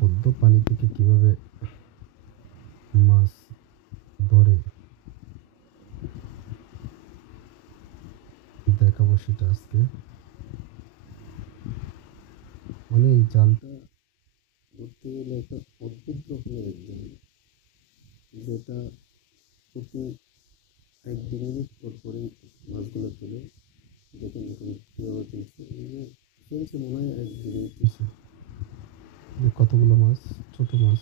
আবদ্ধ পানি থেকে কিভাবে মাছ ধরে দেখাবো সেটা আজকে। মানে এই জালটা ধরতে গেলে একটা অদ্ভুত রকমের এক জাল, যেটা প্রতি 1-2 মিনিট পর পরে মাছগুলো তুলে দেখুন দেখুন কীভাবে তুলছে। ফেলছে মনে হয় 1-2 মিনিট তুলছে। কতগুলো মাছ, ছোট মাছ,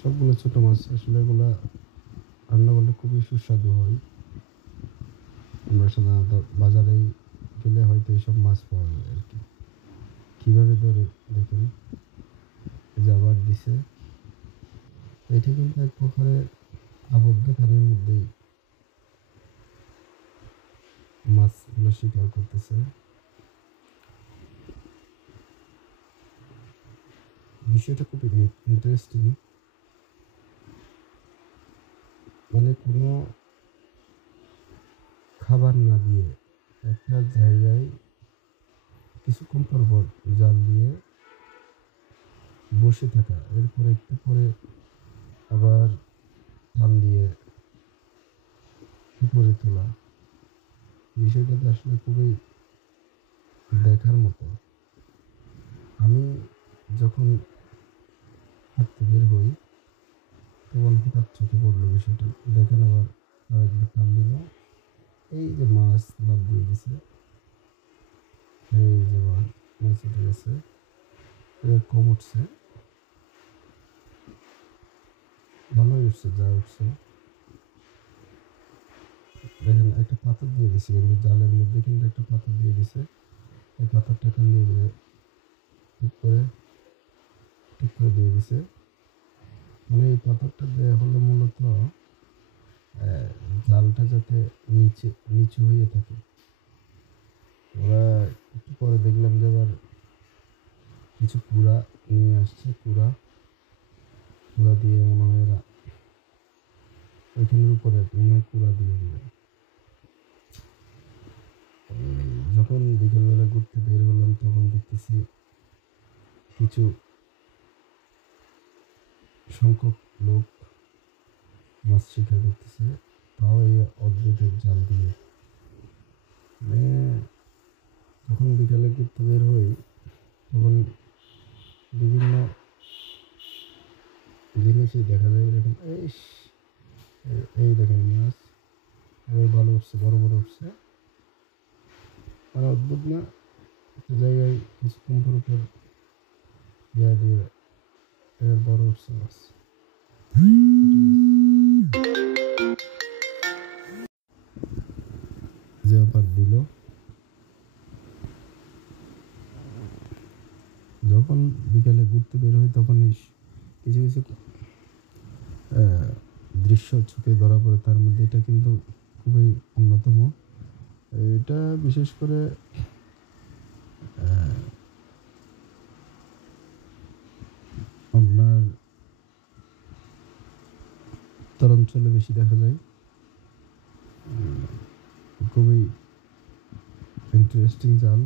সবগুলো ছোট মাছ। আসলে এগুলা রান্না করলে খুবই সুস্বাদু হয়। আমরা সাধারণত বাজারেই গেলে হয়তো এইসব মাছ পাওয়া যায় আর কি। কীভাবে ধরে দেখুন, এই যে আবার দিছে। এটা কিন্তু এক প্রকারের আবদ্ধ পানির মধ্যেই মাছগুলো শিকার করতেছে। বিষয়টা খুবই ইন্টারেস্টিং। মানে কোনো খাবার না দিয়ে একটা জায়গায় কিছুক্ষণ পর পর জাল দিয়ে বসে থাকা, এরপরে একটু পরে আবার টান দিয়ে উপরে তোলা, বিষয়টা তো আসলে খুবই দেখার মতো। আমি যখন হাঁটতে বের হই তখন হঠাৎ চোখে পড়লো বিষয়টা। দেখেন আবার আরেকবার টান দিল, এই যে মাছ লাফ দিয়ে দিছে, এই যে মাছ উঠে গেছে, এবার কম উঠছে, ভালোই উঠছে যা উঠছে। দেখেন একটা পাথর দিয়ে দিছে, কিন্তু জালের মধ্যে কিন্তু একটা পাথর দিয়ে দিছে। এই পাথরটা টান দিয়ে ঠিক করে দিয়ে দিছে। মানে এই পাথরটা দেওয়া হলো মূলত জালটা যাতে নিচু হয়ে থাকে। ওরা একটু পরে দেখলাম যে আবার কিছু কুড়া নিয়ে আসছে, কুড়া দিয়ে মনে হয় এরা ওইখানের উপরে মনে হয় কুড়া দিয়ে দিবে। যখন বিকেলবেলা ঘুরতে বের হলাম তখন দেখতেছি কিছু সংখ্যক লোক মাছ শিকার করতেছে, তাও এই অদ্ভুত জাল দিয়ে। মানে যখন বিকালে ঘুরতে বের হই তখন বিভিন্ন জিনিসই দেখা যায়। এরকম এই দেখেন মাছ এবার ভালো উঠছে, বড় বড় উঠছে। আর অদ্ভুত না, একটা জায়গায় কিছুক্ষণ পর পর ইয়া দিয়ে এবার বড় উঠছে মাছ, যে আবার দিল। যখন বিকেলে ঘুরতে বের হই তখন কিছু কিছু দৃশ্য চোখে ধরা পড়ে, তার মধ্যে এটা কিন্তু খুবই অন্যতম। এটা বিশেষ করে আপনার উত্তরাঞ্চলে বেশি দেখা যায়। খুবই ইন্টারেস্টিং জাল।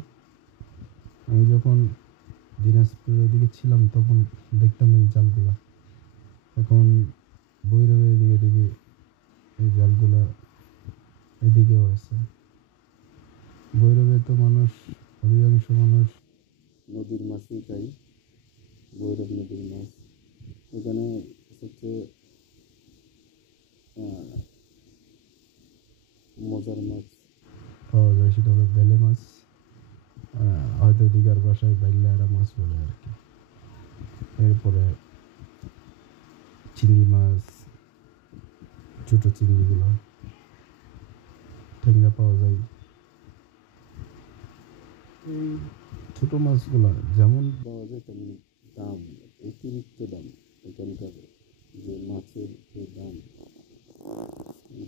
আমি যখন দিনাজপুরের ওদিকে ছিলাম তখন দেখতাম এই জালগুলা। এখন ভৈরবের এদিকে দেখি এই জালগুলা এদিকেও আছে। ভৈরবে তো অধিকাংশ মানুষ নদীর মাছই খাই, ভৈরব নদীর মাছ। এখানে সবচেয়ে মজার মাছ পাওয়া যায়, সেটা হলো বেলে মাছ। হয়তো দীঘার বাসায় বাইল্লারা মাছ বলে আর কি। এরপরে চিংড়ি মাছ, ছোট চিংড়িগুলো, ঠেঙ্গা পাওয়া যায়। এই ছোট মাছগুলো যেমন পাওয়া যায় তেমন দাম, অতিরিক্ত দাম। এখানকার যে মাছের যে দাম,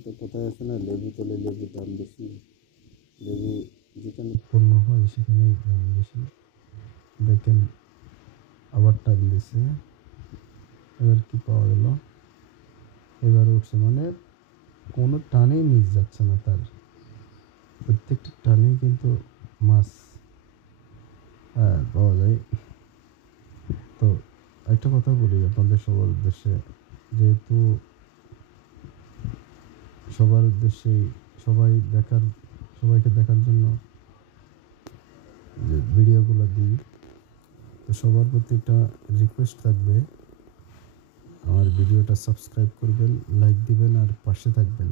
তো কোথায় আছে না, লেবু তলে লেবুর দাম বেশি। লেবু যেখানে উৎপন্ন হয় সেখানেই দাম বেশি। দেখেন আবার টান দিছে, এবার কি পাওয়া গেল, এবার উঠছে। মানে কোনো টানেই মিস যাচ্ছে না তার, প্রত্যেকটা টানেই কিন্তু মাছ পাওয়া যায়। আরেকটা কথা বলি আপনাদের সবার উদ্দেশ্যে, যেহেতু সবার উদ্দেশ্যেই সবাইকে দেখার জন্য যে ভিডিওগুলো দিই, তো সবার প্রতি একটা রিকোয়েস্ট থাকবে, আমার ভিডিওটা সাবস্ক্রাইব করবেন, লাইক দিবেন আর পাশে থাকবেন,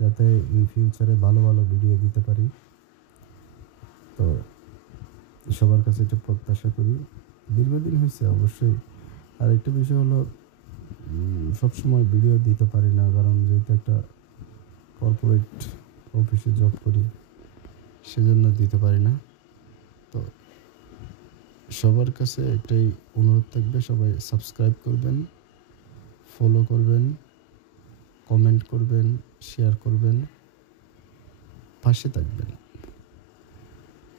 যাতে ইন ফিউচারে ভালো ভালো ভিডিও দিতে পারি। তো সবার কাছে এটা প্রত্যাশা করি। দীর্ঘদিন হয়েছে অবশ্যই। আর একটা বিষয় হলো, সবসময় ভিডিও দিতে পারি না, কারণ যেহেতু একটা কর্পোরেট অফিসে জব করি, সেজন্য দিতে পারি না। তো সবার কাছে একটাই অনুরোধ থাকবে, সবাই সাবস্ক্রাইব করবেন, ফলো করবেন, কমেন্ট করবেন, শেয়ার করবেন, পাশে থাকবেন।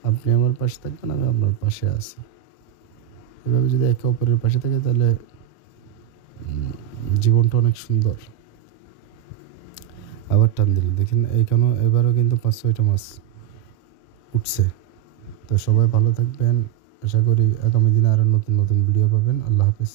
আপনি আমার পাশে থাকবেন, আমি আপনার পাশে আছি। এভাবে যদি একে অপরের পাশে থাকে, তাহলে জীবনটা অনেক সুন্দর। আবার টান দিল দেখেন, এইখানেও এবারও কিন্তু 5-6টা মাছ উঠছে। তো সবাই ভালো থাকবেন। আশা করি আগামী দিনে আরও নতুন নতুন ভিডিও পাবেন। আল্লাহ হাফেজ।